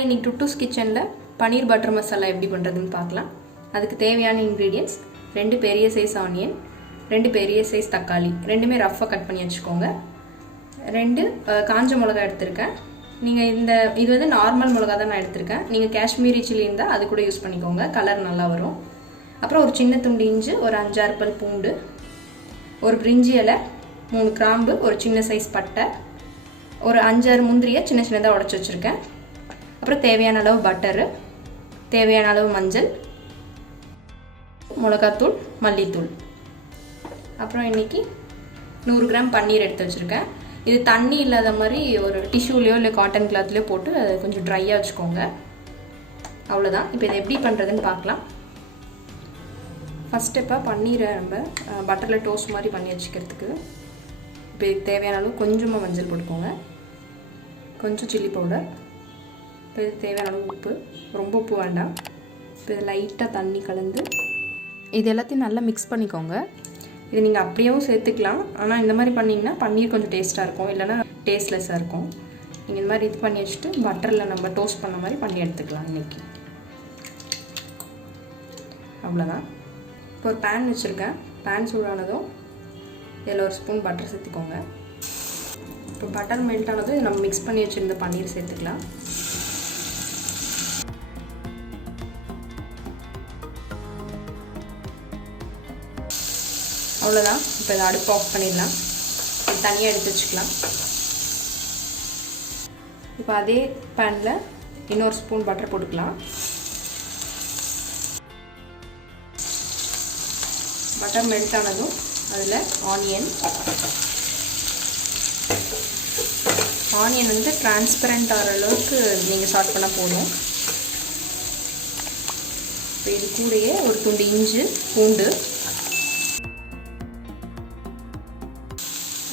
Hi, இன்னைக்கு டுட்டூஸ் கிச்சனில் பன்னீர் butter masala எப்படி பண்ணுறதுன்னு பார்க்கலாம். அதுக்கு தேவையான இன்க்ரீடியன்ட்ஸ் 2 பெரிய சைஸ் ஆனியன், 2 பெரிய சைஸ் தக்காளி, ரெண்டுமே ரஃப்பாக கட் பண்ணி வச்சுக்கோங்க. 2 காஞ்ச மிளகா எடுத்திருக்கேன். நீங்கள் இது வந்து நார்மல் மிளகா தான் நான் எடுத்திருக்கேன். நீங்கள் காஷ்மீரி சில்லி இருந்தால் அது கூட யூஸ் பண்ணிக்கோங்க, கலர் நல்லா வரும். அப்புறம் ஒரு சின்ன துண்டு இஞ்சி, ஒரு 5-6 பல் பூண்டு, ஒரு பிரிஞ்சி இலை, 3 கிராம்பு, ஒரு சின்ன சைஸ் பட்டை, ஒரு 5-6 முந்திரியை சின்ன சின்னதாக உடச்சி வச்சுருக்கேன். அப்புறம் தேவையான அளவு பட்டரு, தேவையான அளவு மஞ்சள், மிளகாத்தூள், மல்லித்தூள். அப்புறம் இன்றைக்கி 100 கிராம் பன்னீர் எடுத்து வச்சுருக்கேன். இது தண்ணி இல்லாத மாதிரி ஒரு டிஷ்யூலையோ இல்லை காட்டன் கிளாத்லையோ போட்டு அதை கொஞ்சம் ட்ரையாக வச்சுக்கோங்க. அவ்வளோதான். இப்போ இதை எப்படி பண்ணுறதுன்னு பார்க்கலாம். ஃபஸ்ட் ஸ்டெப்பாக பன்னீரை நம்ம பட்டரில் டோஸ்ட் மாதிரி பண்ணி வச்சுக்கிறதுக்கு இப்போ இதுக்கு தேவையான அளவு கொஞ்சமாக மஞ்சள் போட்டுக்கோங்க, கொஞ்சம் சில்லி பவுடர், இப்போ இதுக்கு தேவையான அளவு உப்பு, ரொம்ப உப்பு வேண்டாம். இப்போ இது லைட்டாக தண்ணி கலந்து இது எல்லாத்தையும் நல்லா மிக்ஸ் பண்ணிக்கோங்க. இது நீங்கள் அப்படியேவும் சேர்த்துக்கலாம், ஆனால் இந்த மாதிரி பண்ணிங்கன்னா பன்னீர் கொஞ்சம் டேஸ்ட்டாக இருக்கும், இல்லைனா டேஸ்ட்லெஸ்ஸாக இருக்கும். நீங்கள் இந்த மாதிரி இது பண்ணி வச்சுட்டு பட்டரில் நம்ம டோஸ்ட் பண்ண மாதிரி பண்ணி எடுத்துக்கலாம் இன்றைக்கி. அவ்வளோதான். இப்போ ஒரு பேன் வச்சுருக்கேன். பேன் சூடானதும் இதில் ஒரு ஸ்பூன் பட்டர் சேர்த்துக்கோங்க. இப்போ பட்டர் மெல்ட் ஆனதும் நம்ம மிக்ஸ் பண்ணி வச்சுருந்த பன்னீர் சேர்த்துக்கலாம். அவ்வளோதான். இப்போ இதை அடுப்பு ஆஃப் பண்ணிடலாம். தனியாக எடுத்து வச்சுக்கலாம். இப்போ அதே பேனில் இன்னொரு ஸ்பூன் பட்டர் போட்டுக்கலாம். பட்டர் மெல்ட் ஆனதும் அதில் ஆனியன் வந்து டிரான்ஸ்பரண்ட் ஆகிற அளவுக்கு நீங்கள் சாட் பண்ணால் போதும். இப்போ இது கூடயே ஒரு துண்டு இஞ்சி, பூண்டு,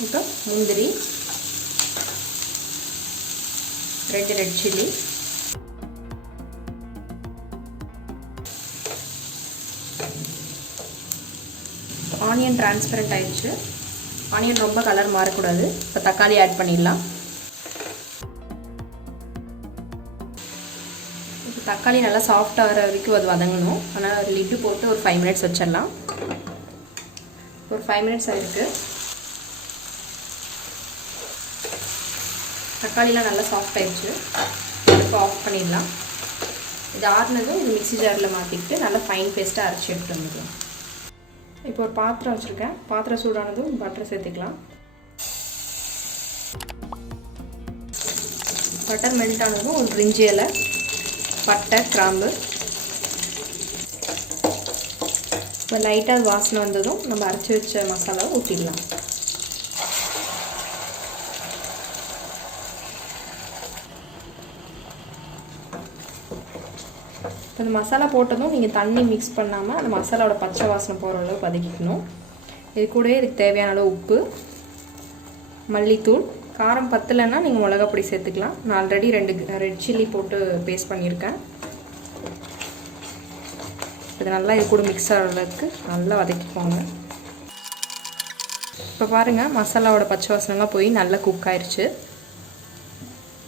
இப்போ முந்திரி, 2 ரெட் சில்லி, ஆனியன் டிரான்ஸ்பரண்ட் ஆயிடுச்சு. ஆனியன் ரொம்ப கலர் மாறக்கூடாது. இப்போ தக்காளி ஆட் பண்ணிடலாம். இப்போ தக்காளி நல்லா சாஃப்ட் ஆகிற வரைக்கும் அது வதங்கணும். அதனால் லிட்டு போட்டு ஒரு 5 மினிட்ஸ் வச்சிடலாம். ஒரு 5 மினிட்ஸ் ஆகிருக்கு. தக்காளிலாம் நல்லா சாஃப்ட் ஆகிடுச்சு. இப்போ ஆஃப் பண்ணிடலாம். இது ஆறுனதும் இது மிக்ஸி ஜாரில் மாற்றிக்கிட்டு நல்லா ஃபைன் பேஸ்ட்டாக அரைச்சி எடுத்துகிட்டு வந்துக்கலாம். இப்போ ஒரு பாத்திரம் வச்சுருக்கேன். பாத்திரம் சூடானதும் பட்டர் சேர்த்துக்கலாம். பட்டர் மெல்ட் ஆனதும் ஒரு பிரிஞ்சி இலை, பட்டை, கிராம்பு, இப்போ லைட்டாக வாசனை வந்ததும் நம்ம அரைச்சி வச்ச மசாலாவை ஊற்றிடலாம். அந்த மசாலா போட்டதும் நீங்கள் தண்ணி மிக்ஸ் பண்ணாமல் அந்த மசாலாவோட பச்சை வாசனை போகிற அளவு வதக்கிக்கணும். இது கூட இதுக்கு தேவையான அளவு உப்பு, மல்லித்தூள், காரம் பத்தலைன்னா நீங்கள் மிளகா பொடி சேர்த்துக்கலாம். நான் ஆல்ரெடி 2 ரெட் சில்லி போட்டு பேஸ்ட் பண்ணியிருக்கேன். இது நல்லா இது கூட மிக்ஸ் ஆகிற அளவுக்கு நல்லா வதக்கிக்கோங்க. இப்போ பாருங்கள், மசாலாவோட பச்சை வாசனைலாம் போய் நல்லா குக் ஆயிடுச்சு.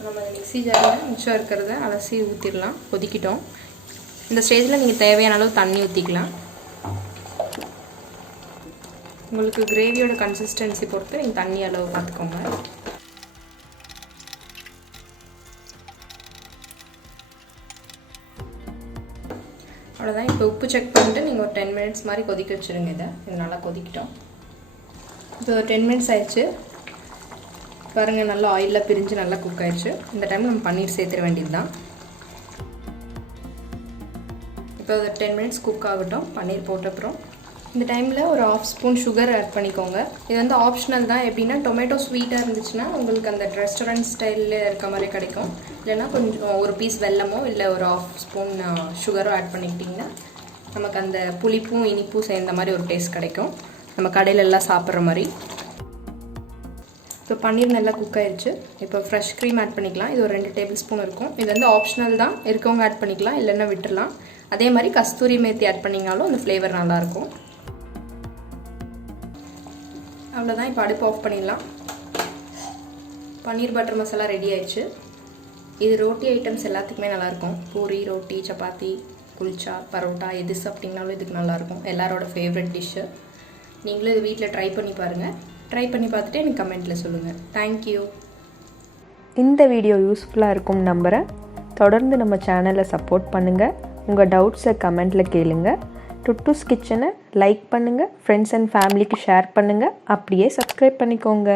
நம்ம மிக்ஸி ஜாரில் மிச்சம் இருக்கிறத அலசி ஊற்றிடலாம். கொதிக்கிட்டோம். இந்த ஸ்டேஜில் நீங்கள் தேவையான அளவு தண்ணி ஊற்றிக்கலாம். உங்களுக்கு கிரேவியோட கன்சிஸ்டன்சி பொறுத்து நீங்கள் தண்ணி அளவு பார்த்துக்கோங்க. அவ்வளோதான். இப்போ உப்பு செக் பண்ணிட்டு நீங்கள் ஒரு 10 மினிட்ஸ் மாதிரி கொதிக்க வச்சுருங்க. இது நல்லா கொதிக்கிட்டோம். இப்போ ஒரு 10 மினிட்ஸ் ஆயிடுச்சு. பாருங்கள், நல்லா ஆயிலில் பிரிஞ்சு நல்லா குக் ஆயிடுச்சு. இந்த டைம் நம்ம பன்னீர் சேர்த்துட வேண்டியது தான். இப்போ ஒரு 10 மினிட்ஸ் குக் ஆகட்டும். பன்னீர் போட்டப்புறம் இந்த டைமில் ஒரு 1/2 ஸ்பூன் சுகர் ஆட் பண்ணிக்கோங்க. இது வந்து ஆப்ஷனல் தான். எப்படின்னா டொமேட்டோ ஸ்வீட்டாக இருந்துச்சுன்னா உங்களுக்கு அந்த ரெஸ்டாரண்ட் ஸ்டைலில் இருக்க மாதிரி கிடைக்கும். இல்லைன்னா கொஞ்சம் ஒரு பீஸ் வெல்லமோ இல்லை ஒரு 1/2 ஸ்பூன் சுகரோ ஆட் பண்ணிக்கிட்டிங்கன்னா நமக்கு அந்த புளிப்பும் இனிப்பும் சேர்ந்த மாதிரி ஒரு டேஸ்ட் கிடைக்கும், நம்ம கடையிலெல்லாம் சாப்பிட்ற மாதிரி. இப்போ பன்னீர் நல்லா குக் ஆயிடுச்சு. இப்போ ஃப்ரெஷ் க்ரீம் ஆட் பண்ணிக்கலாம். இது ஒரு 2 டேபிள் ஸ்பூன் இருக்கும். இது வந்து ஆப்ஷனல் தான். இருக்கவங்க ஆட் பண்ணிக்கலாம், இல்லைன்னா விட்டுடலாம். அதே மாதிரி கஸ்தூரி மேத்தி ஆட் பண்ணிங்கனாலும் அந்த ஃப்ளேவர் நல்லாயிருக்கும். அவ்வளோதான். இப்போ அடுப்பு ஆஃப் பண்ணிடலாம். பன்னீர் பட்டர் மசாலா ரெடி ஆயிடுச்சு. இது ரோட்டி ஐட்டம்ஸ் எல்லாத்துக்குமே நல்லாயிருக்கும். பூரி, ரோட்டி, சப்பாத்தி, குல்ச்சா, பரோட்டா எது சாப்பிட்டிங்கனாலும் இதுக்கு நல்லாயிருக்கும். எல்லாரோட ஃபேவரட் டிஷ்ஷு. நீங்களும் இது வீட்டில் ட்ரை பண்ணி பாருங்கள். ட்ரை பண்ணி பார்த்துட்டு எனக்கு கமெண்ட்டில் சொல்லுங்கள். தேங்க்யூ. இந்த வீடியோ யூஸ்ஃபுல்லாக இருக்கும் நம்புகிறேன். தொடர்ந்து நம்ம சேனலை சப்போர்ட் பண்ணுங்கள். உங்கள் டவுட்ஸை கமெண்ட்டில் கேளுங்க. டுட்டூஸ் கிச்சனை லைக் பண்ணுங்கள், ஃப்ரெண்ட்ஸ் அண்ட் ஃபேமிலிக்கு ஷேர் பண்ணுங்கள், அப்படியே சப்ஸ்கிரைப் பண்ணிக்கோங்க.